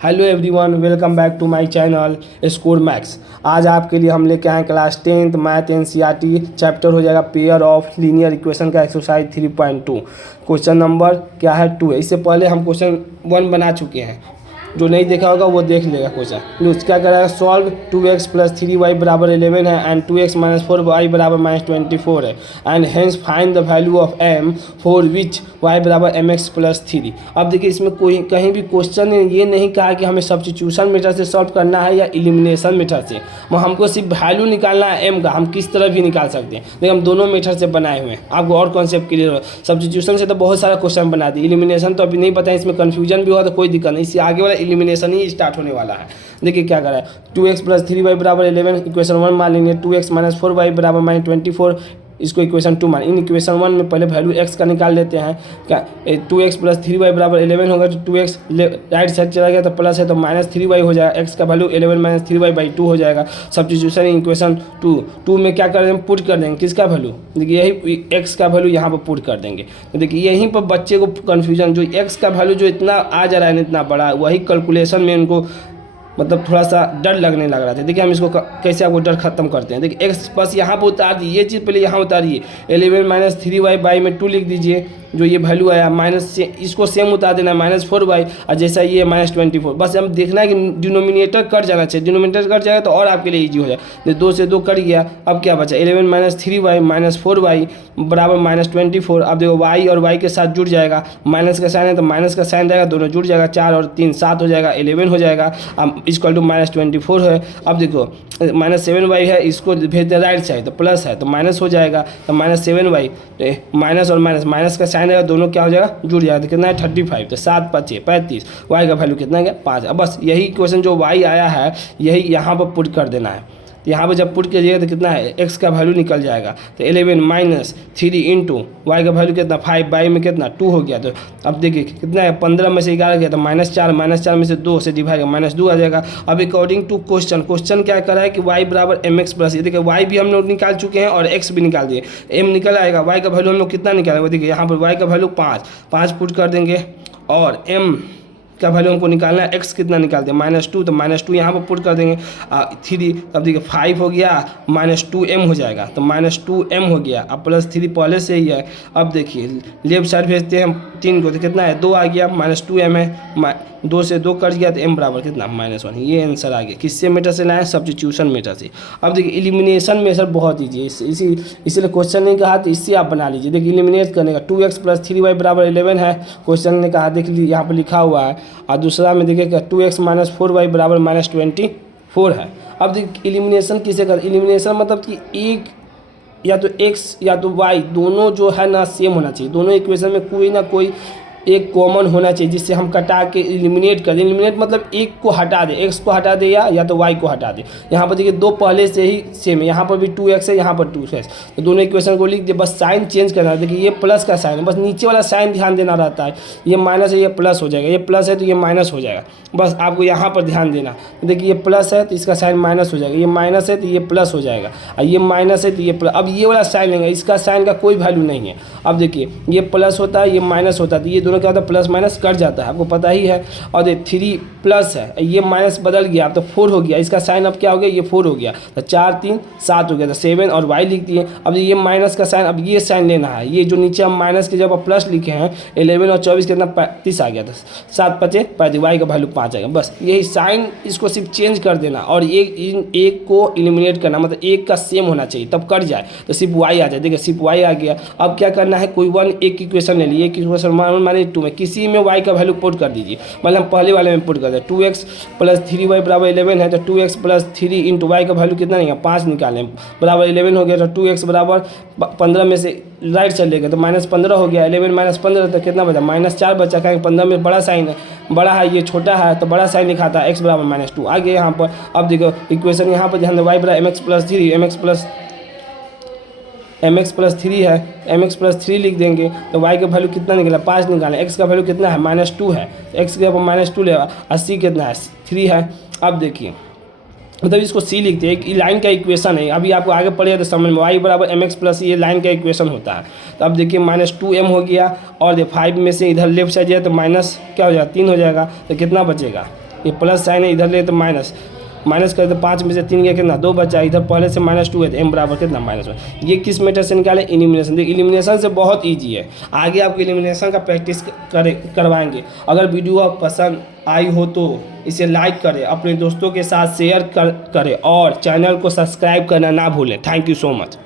Hello everyone, welcome back to my channel score max. आज आपके लिए हम लेके आए class 10th math NCERT chapter हो जाएगा पेयर ऑफ लीनियर इक्वेशन का एक्सरसाइज 3.2। क्वेश्चन नंबर क्या है 2 है। इससे पहले हम क्वेश्चन 1 बना चुके हैं, जो नहीं देखा होगा वो देख लेगा क्वेश्चन। क्या करेगा, सॉल्व 2x + 3y बराबर 11 है एंड 2x - 4y बराबर -24 है and hence find the value of m for which y बराबर mx + 3। अब देखिए, इसमें कोई कहीं भी क्वेश्चन ने ये नहीं कहा कि हमें सब्स्टिट्यूशन मेथड से सॉल्व करना है या एलिमिनेशन मेथड से। हमको सिर्फ वैल्यू निकालना है m का। हम किस तरह भी निकाल सकते हैं, लेकिन हम दोनों मेथड से बनाए हुए हैं। आपको और कॉन्सेप्ट क्लियर हो। सब्स्टिट्यूशन से तो बहुत सारा क्वेश्चन बना दिए, एलिमिनेशन तो अभी नहीं पता है, इसमें कन्फ्यूजन भी हुआ तो कोई दिक्कत नहीं, इससे आगे वाला एलिमिनेशन ही स्टार्ट होने वाला है। देखिए क्या करा है, 2x + 3y बराबर 11 इक्वेशन 1 मान लेंगे, 2x - 4y बराबर -24 इसको इक्वेशन 2 मान। इन इक्वेशन 1 में पहले वैल्यू x का निकाल लेते हैं। क्या 2x + 3y बराबर 11 होगा, तो 2x राइट साइड चला गया तो प्लस है तो -3y हो जाएगा। x का वैल्यू 11 - 3y/2 हो जाएगा। सब्स्टिट्यूशन इन इक्वेशन 2 में क्या कर देंगे, पुट कर देंगे किसका वैल्यू, देखिए यही x का वैल्यू यहाँ पर पुट कर देंगे। तो देखिए यहीं पर बच्चे को कन्फ्यूजन, जो x का वैल्यू जो इतना आ जा रहा है इतना बड़ा, वही कैलकुलेशन में उनको मतलब थोड़ा सा डर लगने लग रहा था। देखिए हम इसको कैसे आपको डर खत्म करते हैं। देखिए x बस यहाँ पर उतार दिए, ये चीज़ पहले यहाँ उतारिए, 11 - 3y में 2 लिख दीजिए, जो ये वैल्यू आया माइनस से इसको सेम उतार देना -4y, और जैसा ये -24। बस हम देखना है कि डिनोमिनेटर कट जाना चाहिए, डिनोमिनेटर कट जाएगा तो और आपके लिए ईजी हो जाए। 2 से 2 कट गया, अब क्या बचा 11 - 3y -4y बराबर -24। अब देखो y और y के साथ जुड़ जाएगा, माइनस का साइन है तो माइनस का साइन रहेगा, दोनों जुड़ जाएगा, 4 और 3 7 हो जाएगा, 11 हो जाएगा। अब इक्वल टू -24 है। अब देखो -7y है, इसको भेज दें राइट साइड तो प्लस है तो माइनस हो जाएगा, तो -7y माइनस और माइनस का साइन रहेगा, दोनों क्या हो जाएगा, जुड़ जाएगा। तो कितना है 35, तो 7 × 5 = 35। y का वैल्यू कितना है 5। अब बस यही क्वेश्चन जो y आया है यही यहाँ पर पुट कर देना है। यहाँ पर जब पुट कीजिएगा तो कितना है, x का वैल्यू निकल जाएगा, तो 11 - 3 इंटू y का वैल्यू कितना 5, y में कितना 2 हो गया। तो अब देखिए कितना है, 15 में से 11 गया तो -4 में से 2 से डिवाइड -2 आ जाएगा। अब अकॉर्डिंग टू क्वेश्चन क्या करा है कि y बराबर mx + ये देखिए y भी हम लोग निकाल चुके हैं और x भी निकाल दिए, m निकल आएगा। y का वैल्यू हम लोग कितना निकालेंगे, देखिए यहाँ पर y का वैल्यू 5 पुट कर देंगे, और m का वैल्यू हमको निकालना है, x कितना निकालते हैं -2, तो -2 यहाँ पर पुट कर देंगे। 3 तब देखिए 5 हो गया, -2m हो जाएगा, तो -2m हो गया। अब +3 पहले से ही है। अब देखिए लेफ्ट साइड भेजते हैं हम 3 को, तो कितना है 2 आ गया, -2m है, 2 से 2 कट गया तो m बराबर कितना -1। ये आंसर आ गया। किससे मेथड से लाए, सब्स्टिट्यूशन मेथड से। अब देखिए एलिमिनेशन मेथड बहुत ईजी है, इसीलिए क्वेश्चन ने कहा तो इससे आप बना लीजिए। देखिए एलिमिनेट करने का 2x + 3y बराबर 11 है, क्वेश्चन ने कहा, देख लीजिए यहाँ पर लिखा हुआ है। और दूसरा में देखिए 2x - 4y बराबर -24 है। अब देखिए एलिमिनेशन किसे कर, एलिमिनेशन मतलब कि एक या तो x या तो y दोनों जो है ना सेम होना चाहिए, दोनों इक्वेशन में कोई ना कोई एक कॉमन होना चाहिए, जिससे हम कटा के एलिमिनेट कर दें। एलिमिनेट मतलब एक को हटा दे, x को हटा दे या तो y को हटा दे। यहाँ पर देखिए 2 पहले से ही सेम है, यहाँ पर भी 2x है, यहाँ पर 2x, तो दोनों इक्वेशन को लिख दे, बस साइन चेंज करना है। देखिए ये प्लस का साइन है, बस नीचे वाला साइन ध्यान देना रहता है। ये माइनस है, ये प्लस हो जाएगा, ये प्लस है तो ये माइनस हो जाएगा, बस आपको यहाँ पर ध्यान देना। देखिए ये प्लस है तो इसका साइन माइनस हो जाएगा, ये माइनस है तो ये प्लस हो जाएगा, और ये माइनस है तो ये प्लस। अब ये वाला साइन लेंगे, इसका साइन का कोई वैल्यू नहीं है। अब देखिए ये प्लस होता है, ये माइनस होता है, तो ये दोनों क्या होता है, प्लस माइनस कट जाता है, आपको पता ही है। और ये 3 प्लस है, ये माइनस बदल गया तो 4 हो गया, इसका साइन अब क्या हो गया, ये 4 हो गया, तो 4 3 7 हो गया, तो 7 और y लिख दिए। अब ये माइनस का साइन, अब ये साइन लेना है, ये जो नीचे हम माइनस के जब आप प्लस लिखे हैं 11 और 24 कितना 35 आ गया था, 7 × 5 = 35, y का वैल्यू 5 आएगा। बस यही साइन, इसको सिर्फ चेंज कर देना और एक को एलिमिनेट करना, मतलब एक का सेम होना चाहिए तब कट जाए, तो सिर्फ y आ जाए। देखिए सिर्फ y आ गया। अब क्या करना है, कोई एक इक्वेशन ले लिए, एक इक्वेशन माने 2 में किसी में y का वैल्यू पुट कर दीजिए, मतलब हम पहले वाले में पुट कर दें। 2x + 3y बराबर 11 है, तो 2x + 3 इंटू y का वैल्यू कितना नहीं है 5 निकालें, बराबर 11 हो गया। तो 2x बराबर 15 में से राइट चलेगा तो -15 हो गया, 11 - 15 तो कितना बचा -4 बचा, कहेंगे 15 में बड़ा साइन है, बड़ा है ये छोटा है तो बड़ा साइन लिखा था, x बराबर -2 आ गया यहाँ पर। अब देखो इक्वेशन यहाँ पर ध्यान दें, y बराबर mx + 3, mx + 3 है, mx + 3 लिख देंगे, तो y का वैल्यू कितना निकला 5 निकालें, x का वैल्यू कितना है -2 है, x के ऊपर -2 लेगा, और c कितना है 3 है। अब देखिए मतलब इसको सी लिखते हैं, एक लाइन का इक्वेशन है, अभी आपको आगे पढ़ेगा तो समझ में, y बराबर mx + ये लाइन का इक्वेशन होता है। तो अब देखिए -2m हो गया, और 5 में से इधर लेफ्ट साइड जाए तो माइनस क्या हो जाएगा 3 हो जाएगा, तो कितना बचेगा ये प्लस साइन है, इधर ले तो माइनस, माइनस करें तो 5 में से 3 गया कितना 2 बचा, इधर पहले से -2 है तो m बराबर कितना -1। ये किस मेथड से निकाले, एलिमिनेशन। देखिए एलिमिनेशन से बहुत ईजी है, आगे आपको एलिमिनेशन का प्रैक्टिस करवाएंगे। अगर वीडियो आप पसंद आई हो तो इसे लाइक करें, अपने दोस्तों के साथ शेयर करें और चैनल को सब्सक्राइब करना ना भूलें। Thank you so much.